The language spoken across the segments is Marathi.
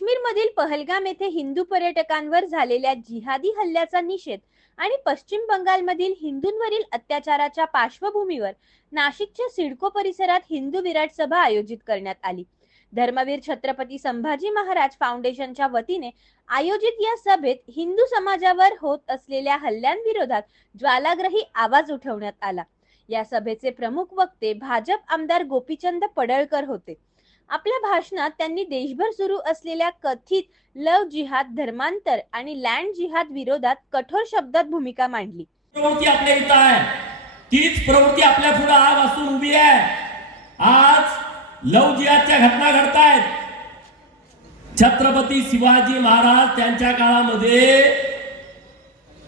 काश्मीरमधील पहलगाम येथे हिंदू पर्यटकांवर झालेल्या जिहादी हल्ल्याचा निषेध आणि पश्चिम बंगालमधील हिंदूंवरील अत्याचाराच्या पार्श्वभूमीवर नाशिकच्या सिडको परिसरात हिंदू विराट सभा आयोजित करण्यात आली. धर्मवीर छत्रपती संभाजी महाराज फाउंडेशनच्या वतीने आयोजित या सभेत हिंदू समाजावर होत असलेल्या हल्ल्यांविरोधात ज्वालाग्रही आवाज उठवण्यात आला. या सभेचे प्रमुख वक्ते भाजप आमदार गोपीचंद पडळकर होते. आपल्या भाषणात त्यांनी देशभर सुरू असलेल्या कथित लव जिहाद धर्मांतर आणि लँड जिहाद विरोधात कठोर शब्दात भूमिका मांडली. प्रवृत्ती आपल्या इथं आहे. तीच प्रवृत्ती आपल्या पुढे आज असून उभी आहे. आज लव जिहादच्या घटना घडतायत. छत्रपती शिवाजी महाराज त्यांच्या काळामध्ये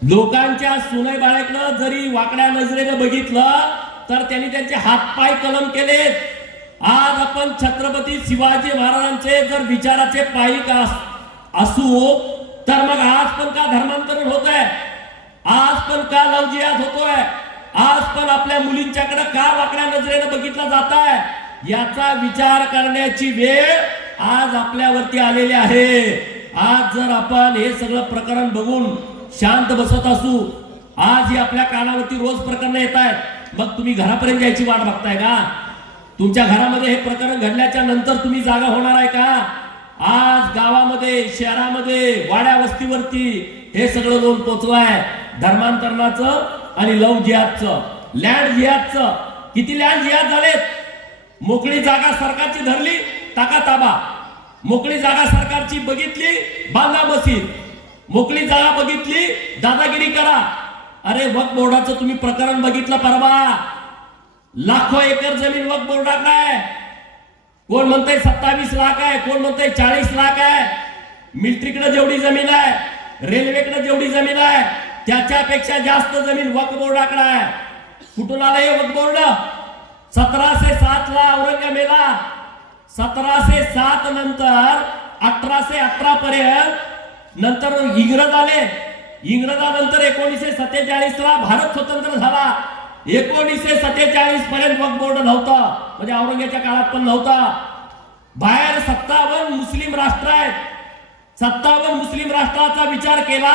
लोकांच्या सुनय बाळ्याकडं जरी वाकड्या नजरेनं बघितलं तर त्यांनी त्यांचे हातपाय कलम केलेत. आज आपण छत्रपती शिवाजी महाराजांचे जर विचाराचे पायिक अस- असू तर मग आज पण का धर्मांतरण होत आहे आज पण का लवजियात होतोय? आज पण आपल्या मुलींच्याकडे का वाकड्या नजरेनं बघितला जात आहे याचा विचार करण्याची वेळ आज आपल्यावरती आलेली आहे. आज जर आपण हे सगळं प्रकरण बघून शांत बसत असू आज ही आपल्या कानावरती रोज प्रकरण येत आहेत मग तुम्ही घरापर्यंत यायची वाट बघताय का? तुमच्या घरामध्ये हे प्रकरण घडल्याच्या नंतर तुम्ही जागा होणार आहे का? आज गावामध्ये शहरामध्ये वाड्या वस्तीवरती हे सगळं लोन पोचवाय. धर्मांतरणाचं आणि लव जिहादचं. लँड जिहादचं. किती लँड जिहाद झालेत? मोकळी जागा सरकारची धरली टाका ताबा. मोकळी जागा सरकारची बघितली बांधा मशीद. मोकळी जागा बघितली दादागिरी करा. अरे वक बोर्डाचं तुम्ही प्रकरण बघितलं परवा. लाखो एकर जमीन वक बोर्डात आहे. कोण म्हणतंय सत्तावीस लाख आहे कोण म्हणतंय चाळीस लाख आहे? मिलिटरीकडे जेवढी जमीन आहे रेल्वेकडे जेवढी जमीन आहे त्याच्यापेक्षा जास्त जमीन वक्त बोर्डाकडे आहे. कुठून आलं हे वक बोर्ड सतराशे सात ला औरंगमेला सतराशे सात नंतर अठराशे अठरा पर्यंत नंतर इंग्रज आले इंग्रजानंतर एकोणीसशे सत्तेचाळीस ला भारत स्वतंत्र झाला. एकोणीसशे सत्तेचाळीस पर्यंत वक्फ बोर्ड नव्हता. म्हणजे औरंगजेबाच्या काळात पण नव्हता. बाहेर सत्तावन्न मुस्लिम राष्ट्र आहेत. सत्तावन्न मुस्लिम राष्ट्राचा विचार केला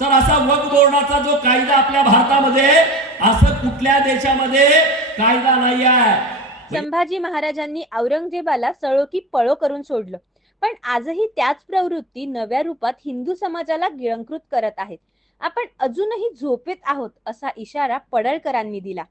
तर असा वक्फ बोर्डाचा जो कायदा आपल्या भारतामध्ये असं कुठल्या देशामध्ये कायदा नाही आहे म्हणजे संभाजी महाराजांनी औरंगजेबाला सळो की पळो करून सोडलं. पण आजही त्याच प्रवृत्ती नव्या रूपात हिंदू समाजाला गिळंकृत करत आहेत. आपण अजूनही झोपेत आहोत असा इशारा पडळकरांनी दिला.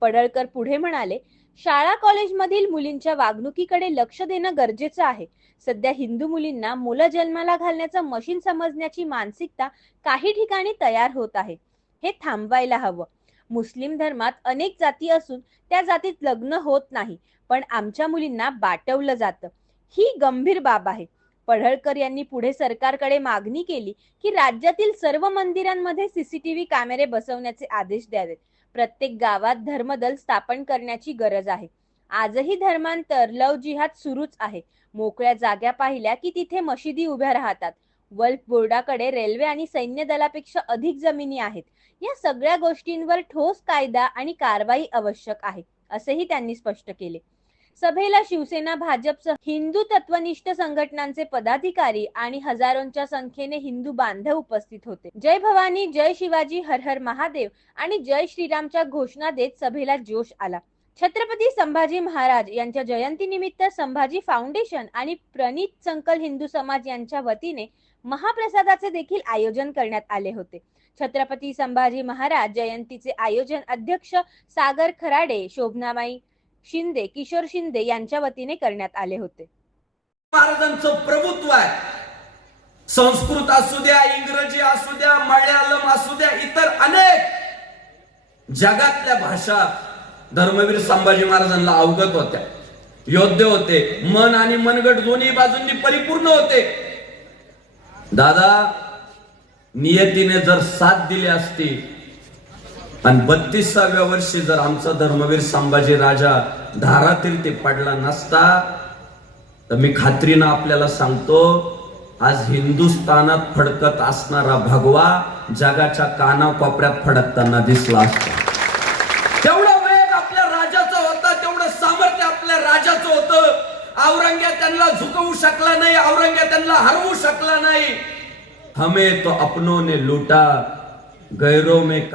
पडळकर पुढे म्हणाले शाळा कॉलेजमधील मुलींच्या वागणुकीकडे लक्ष देणं गरजेचं आहे. सध्या हिंदू मुलींना मुलं जन्माला घालण्याचं मशीन समजण्याची मानसिकता काही ठिकाणी तयार होत आहे. हे थांबवायला हवं. मुस्लिम धर्मात अनेक जाती असून त्या जातीत लग्न होत नाही पण आमच्या मुलींना बाटवलं जातं. ही गंभीर बाब आहे. पढळकर यांनी पुढे सरकारकडे मागणी केली की राज्यातील सर्व मंदिरांमध्ये सीसीटीव्ही कॅमेरे बसवण्याचे आदेश द्यावेत. प्रत्येक गावात धर्मदल स्थापन करण्याची गरज आहे. आजही धर्मांतर लव जिहाद सुरूच आहे. मोकळ्या जाग्या पाहिल्या की तिथे मशिदी उभ्या राहतात. वल्फ बोर्डाकडे रेल्वे आणि सैन्य दलापेक्षा अधिक जमिनी आहेत. या सगळ्या गोष्टींवर ठोस कायदा आणि कारवाई आवश्यक आहे असेही त्यांनी स्पष्ट केले. सभेला शिवसेना भाजपसह हिंदू तत्वनिष्ठ संघटनांचे पदाधिकारी आणि हजारोंच्या संख्येने हिंदू बांधव उपस्थित होते. जय भवानी जय शिवाजी हर हर महादेव आणि जय श्रीरामच्या घोषणा देत सभेला जोश आला. छत्रपती संभाजी महाराज यांच्या जयंतीनिमित्त संभाजी फाउंडेशन आणि प्रणित संकल हिंदू समाज यांच्या वतीने महाप्रसादाचे देखील आयोजन करण्यात आले होते. छत्रपती संभाजी महाराज जयंतीचे आयोजन अध्यक्ष सागर खराडे शोभनाबाई शिंदे किशोर शिंदे यांच्या वतीने करण्यात आले होते. महाराजांचं प्रभुत्व आहे. संस्कृत असू द्या इंग्रजी असू द्या मल्याळम असू द्या इतर अनेक जगातल्या भाषा धर्मवीर संभाजी महाराजांना अवगत होत्या. योद्धे होते मन आणि मनगट दोन्ही बाजूंनी परिपूर्ण होते. दादा नियतीने जर साथ दिली असती आणि बत्तीसाव्या वर्षी जर आमचा धर्मवीर संभाजी राजा धारातील ते पडला नसता तर मी खात्रीनं आपल्याला सांगतो आज हिंदुस्थानात फडकत असणारा भगवा जगाच्या कानाकोपऱ्यात फडकताना दिसला असता. तेवढा वेग आपल्या राजाचा होता तेवढं सामर्थ्य आपल्या राजाचं होतं. औरंग्या त्यांना झुकवू शकला नाही औरंग्या त्यांना हरवू शकला नाही. हमें तो अपनों ने लूटा गैरों में